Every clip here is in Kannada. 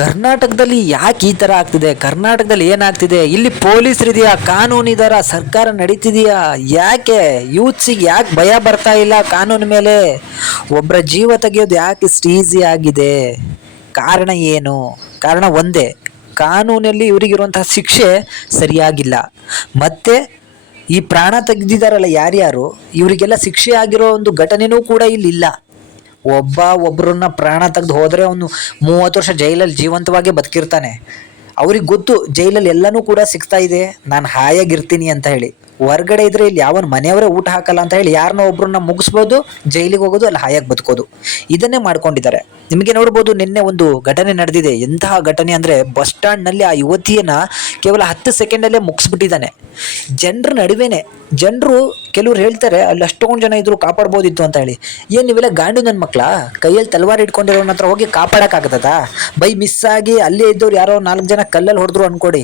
ಕರ್ನಾಟಕದಲ್ಲಿ ಯಾಕೆ ಈ ಥರ ಆಗ್ತಿದೆ? ಕರ್ನಾಟಕದಲ್ಲಿ ಏನಾಗ್ತಿದೆ? ಇಲ್ಲಿ ಪೊಲೀಸರಿದೆಯಾ, ಕಾನೂನಿದಾರ, ಸರ್ಕಾರ ನಡೀತಿದೆಯಾ? ಯಾಕೆ ಯೂತ್ಸಿಗೆ ಯಾಕೆ ಭಯ ಬರ್ತಾ ಇಲ್ಲ ಕಾನೂನು ಮೇಲೆ? ಒಬ್ಬರ ಜೀವ ತೆಗೆಯೋದು ಯಾಕೆ ಇಷ್ಟು ಈಸಿ ಆಗಿದೆ? ಕಾರಣ ಏನು? ಕಾರಣ ಒಂದೇ, ಕಾನೂನಲ್ಲಿ ಇವರಿಗಿರುವಂತಹ ಶಿಕ್ಷೆ ಸರಿಯಾಗಿಲ್ಲ. ಮತ್ತೆ ಈ ಪ್ರಾಣ ತೆಗೆದಿದ್ದಾರಲ್ಲ ಯಾರ್ಯಾರು, ಇವರಿಗೆಲ್ಲ ಶಿಕ್ಷೆ ಆಗಿರೋ ಒಂದು ಘಟನೆನೂ ಕೂಡ ಇಲ್ಲಿಲ್ಲ. ಒಬ್ಬರನ್ನ ಪ್ರಾಣ ತೆಗೆದು ಹೋದರೆ ಅವನು 30 ವರ್ಷ ಜೈಲಲ್ಲಿ ಜೀವಂತವಾಗಿ ಬದುಕಿರ್ತಾನೆ. ಅವ್ರಿಗೆ ಗೊತ್ತು ಜೈಲಲ್ಲಿ ಎಲ್ಲನೂ ಕೂಡ ಸಿಗ್ತಾ ಇದೆ, ನಾನು ಹಾಯಾಗಿರ್ತೀನಿ ಅಂತ ಹೇಳಿ. ಹೊರ್ಗಡೆ ಇದ್ರೆ ಇಲ್ಲಿ ಯಾವನ್ ಮನೆಯವರೇ ಊಟ ಹಾಕಲ್ಲ ಅಂತ ಹೇಳಿ ಯಾರನ್ನೋ ಒಬ್ರನ್ನ ಮುಗಿಸ್ಬೋದು, ಜೈಲಿಗೆ ಹೋಗೋದು, ಅಲ್ಲಿ ಹಾಯಾಗಿ ಬದುಕೋದು, ಇದನ್ನೇ ಮಾಡ್ಕೊಂಡಿದ್ದಾರೆ. ನಿಮಗೆ ನೋಡ್ಬೋದು, ನಿನ್ನೆ ಒಂದು ಘಟನೆ ನಡೆದಿದೆ. ಎಂತಹ ಘಟನೆ ಅಂದರೆ, ಬಸ್ ಸ್ಟ್ಯಾಂಡ್ನಲ್ಲಿ ಆ ಯುವತಿಯನ್ನ ಕೇವಲ 10 ಸೆಕೆಂಡಲ್ಲೇ ಮುಗಿಸ್ಬಿಟ್ಟಿದ್ದಾನೆ. ಜನರ ನಡುವೆನೆ. ಜನರು ಕೆಲವ್ರು ಹೇಳ್ತಾರೆ ಅಲ್ಲಿ ಅಷ್ಟೊಂದು ಜನ ಇದ್ರು ಕಾಪಾಡ್ಬೋದಿತ್ತು ಅಂತ ಹೇಳಿ. ಏನು ನೀವೆಲ್ಲ ಗಾಂಡು ನನ್ನ ಮಕ್ಕಳ? ಕೈಯಲ್ಲಿ ತಲವಾರು ಇಟ್ಕೊಂಡಿರೋನ ಹತ್ರ ಹೋಗಿ ಕಾಪಾಡೋಕ್ಕಾಗ್ತದಾ? ಬೈ ಮಿಸ್ ಆಗಿ ಅಲ್ಲೇ ಇದ್ದವ್ರು ಯಾರೋ 4 ಜನ ಕಲ್ಲಲ್ಲಿ ಹೊಡೆದ್ರು ಅನ್ಕೊಡಿ.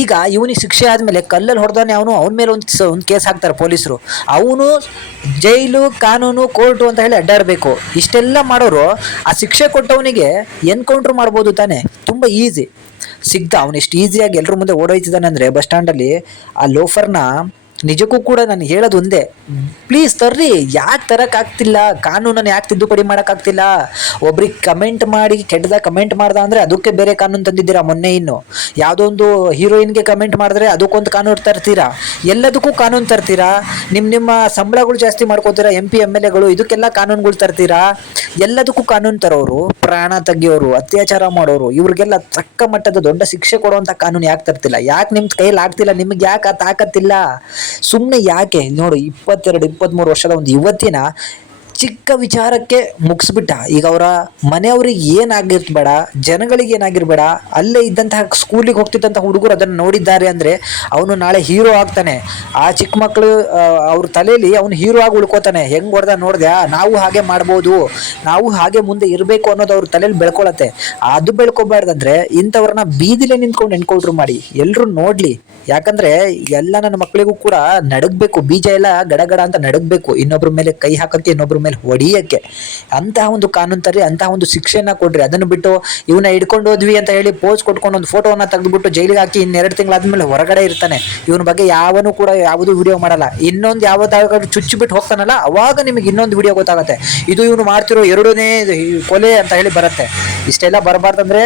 ಈಗ ಇವನಿಗೆ ಶಿಕ್ಷೆ ಆದಮೇಲೆ ಕಲ್ಲಲ್ಲಿ ಹೊಡೆದಾನೆ ಅವನ ಮೇಲೆ ಒಂದು ಕೇಸ್ ಹಾಕ್ತಾರೆ ಪೊಲೀಸರು. ಅವನು ಜೈಲು, ಕಾನೂನು, ಕೋರ್ಟು ಅಂತ ಹೇಳಿ ಅಡ್ಡಾಡಬೇಕು. ಇಷ್ಟೆಲ್ಲ ಮಾಡೋರು ಆ ಶಿಕ್ಷೆ ಕೊಟ್ಟವನಿಗೆ ಎನ್ಕೌಂಟ್ರ್ ಮಾಡ್ಬೋದು ತಾನೆ, ತುಂಬ ಈಸಿ ಸಿಗ್ತಾ. ಅವನು ಎಷ್ಟು ಈಸಿಯಾಗಿ ಎಲ್ಲರ ಮುಂದೆ ಓಡೋಯ್ತಿದ್ದಾನೆ ಅಂದರೆ ಬಸ್ ಸ್ಟ್ಯಾಂಡಲ್ಲಿ ಆ ಲೋಫರ್ನ. ನಿಜಕ್ಕೂ ಕೂಡ ನಾನು ಹೇಳೋದು ಒಂದೇ, ಪ್ಲೀಸ್ ತರ್ರಿ. ಯಾಕೆ ತರೋಕ್ಕಾಗ್ತಿಲ್ಲ? ಕಾನೂನನ್ನು ಯಾಕೆ ತಿದ್ದುಪಡಿ ಮಾಡೋಕ್ಕಾಗ್ತಿಲ್ಲ? ಒಬ್ರಿಗೆ ಕಮೆಂಟ್ ಮಾಡಿ ಕೆಟ್ಟದಾಗ ಕಮೆಂಟ್ ಮಾಡ್ದ ಅಂದರೆ ಅದಕ್ಕೆ ಬೇರೆ ಕಾನೂನು ತಂದಿದ್ದೀರಾ. ಮೊನ್ನೆ ಇನ್ನು ಯಾವುದೋ ಒಂದು ಹೀರೋಯಿನ್ಗೆ ಕಮೆಂಟ್ ಮಾಡಿದ್ರೆ ಅದಕ್ಕೊಂದು ಕಾನೂನು ತರ್ತೀರಾ, ಎಲ್ಲದಕ್ಕೂ ಕಾನೂನು ತರ್ತೀರಾ. ನಿಮ್ಮ ಸಂಬಳಗಳು ಜಾಸ್ತಿ ಮಾಡ್ಕೋತೀರಾ, MP MLAಗಳು, ಇದಕ್ಕೆಲ್ಲ ಕಾನೂನುಗಳು ತರ್ತೀರಾ. ಎಲ್ಲದಕ್ಕೂ ಕಾನೂನು ತರೋರು, ಪ್ರಾಣ ತೆಗಿಯೋರು, ಅತ್ಯಾಚಾರ ಮಾಡೋರು, ಇವ್ರಿಗೆಲ್ಲ ತಕ್ಕ ಮಟ್ಟದ ದೊಡ್ಡ ಶಿಕ್ಷೆ ಕೊಡುವಂಥ ಕಾನೂನು ಯಾಕೆ ತರ್ತಿಲ್ಲ? ಯಾಕೆ ನಿಮ್ಮ ಕೈಯಲ್ಲಿ ಆಗ್ತಿಲ್ಲ? ನಿಮಗೆ ಯಾಕೆ ಆ ತಾಕತ್ತಿಲ್ಲ? ಸುಮ್ಮನೆ ಯಾಕೆ? ನೋಡು, 22-23 ವರ್ಷದ ಒಂದು ಯುವತಿನ ಚಿಕ್ಕ ವಿಚಾರಕ್ಕೆ ಮುಗಿಸ್ಬಿಟ್ಟ. ಈಗ ಅವರ ಮನೆಯವ್ರಿಗೆ ಏನಾಗಿರ್ಬೇಡ, ಜನಗಳಿಗೆ ಏನಾಗಿರ್ಬೇಡ, ಅಲ್ಲೇ ಇದ್ದಂತಹ ಸ್ಕೂಲಿಗೆ ಹೋಗ್ತಿದ್ದಂಥ ಹುಡುಗರು ಅದನ್ನು ನೋಡಿದ್ದಾರೆ ಅಂದರೆ ಅವನು ನಾಳೆ ಹೀರೋ ಆಗ್ತಾನೆ. ಆ ಚಿಕ್ಕ ಮಕ್ಕಳು ಅವ್ರ ತಲೆಯಲ್ಲಿ ಅವನು ಹೀರೋ ಆಗಿ ಉಳ್ಕೋತಾನೆ. ಹೆಂಗೆ ಹೊಡೆದ ನೋಡಿದ್ಯಾ, ನಾವು ಹಾಗೆ ಮಾಡ್ಬೋದು, ನಾವು ಹಾಗೆ ಮುಂದೆ ಇರಬೇಕು ಅನ್ನೋದು ಅವ್ರ ತಲೆಯಲ್ಲಿ ಬೆಳ್ಕೊಳತ್ತೆ. ಅದು ಬೆಳ್ಕೊಬಾರ್ದಂದ್ರೆ ಇಂಥವ್ರನ್ನ ಬೀದಿಲೇ ನಿಂತ್ಕೊಂಡು ಎನ್ಕೌಂಟ್ರ್ ಮಾಡಿ ಎಲ್ಲರೂ ನೋಡಲಿ. ಯಾಕಂದರೆ ಎಲ್ಲ ನನ್ನ ಮಕ್ಕಳಿಗೂ ಕೂಡ ನಡಗಬೇಕು, ಬೀಜ ಎಲ್ಲ ಗಡಗಡ ಅಂತ ನಡಗಬೇಕು, ಇನ್ನೊಬ್ಬರ ಮೇಲೆ ಕೈ ಹಾಕೋಕ್ಕೆ, ಇನ್ನೊಬ್ಬರ ಮೇಲೆ ಹೊಡಿಯೋಕ್ಕೆ. ಅಂತಹ ಒಂದು ಕಾನೂನು ತರ್ರಿ, ಅಂತಹ ಒಂದು ಶಿಕ್ಷೆನ ಕೊಡ್ರಿ. ಅದನ್ನು ಬಿಟ್ಟು ಇವನ್ನ ಹಿಡ್ಕೊಂಡು ಹೋದ್ವಿ ಅಂತ ಹೇಳಿ ಪೋಸ್ ಕೊಟ್ಕೊಂಡು ಒಂದು ಫೋಟೋವನ್ನು ತೆಗೆದುಬಿಟ್ಟು ಜೈಲಿಗೆ ಹಾಕಿ 2 ತಿಂಗಳಾದ್ಮೇಲೆ ಹೊರಗಡೆ ಇರ್ತಾನೆ. ಇವನ ಬಗ್ಗೆ ಯಾವನು ಕೂಡ ಯಾವುದೂ ವಿಡಿಯೋ ಮಾಡಲ್ಲ. ಇನ್ನೊಂದು ಯಾವುದಾದ್ರೂ ಚುಚ್ಚಿಬಿಟ್ಟು ಹೋಗ್ತಾನಲ್ಲ, ಅವಾಗ ನಿಮಗೆ ಇನ್ನೊಂದು ವಿಡಿಯೋ ಗೊತ್ತಾಗುತ್ತೆ, ಇದು ಇವನು ಮಾಡ್ತಿರೋ 2ನೇ ಕೊಲೆ ಅಂತ ಹೇಳಿ ಬರುತ್ತೆ. ಇಷ್ಟೆಲ್ಲ ಬರಬಾರ್ದಂದ್ರೆ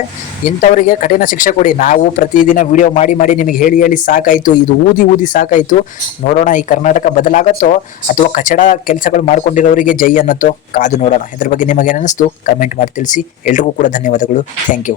ಇಂಥವರಿಗೆ ಕಠಿಣ ಶಿಕ್ಷೆ ಕೊಡಿ. ನಾವು ಪ್ರತಿದಿನ ವಿಡಿಯೋ ಮಾಡಿ ನಿಮಗೆ ಹೇಳಿ ಸಾಕಾಯಿತು, ಇದು ಊದಿ ಸಾಕಾಯಿತು. ನೋಡೋಣ ಈ ಕರ್ನಾಟಕ ಬದಲಾಗತ್ತೋ ಅಥವಾ ಕಚಡ ಕೆಲಸಗಳು ಮಾಡ್ಕೊಂಡಿರೋರಿಗೆ ಜೈ ಅನ್ನತ್ತೋ, ಕಾದು ನೋಡೋಣ. ಇದ್ರ ಬಗ್ಗೆ ನಿಮಗೇನು ಅನ್ನಿಸ್ತು ಕಮೆಂಟ್ ಮಾಡಿ ತಿಳಿಸಿ. ಎಲ್ರಿಗೂ ಕೂಡ ಧನ್ಯವಾದಗಳು. Thank you.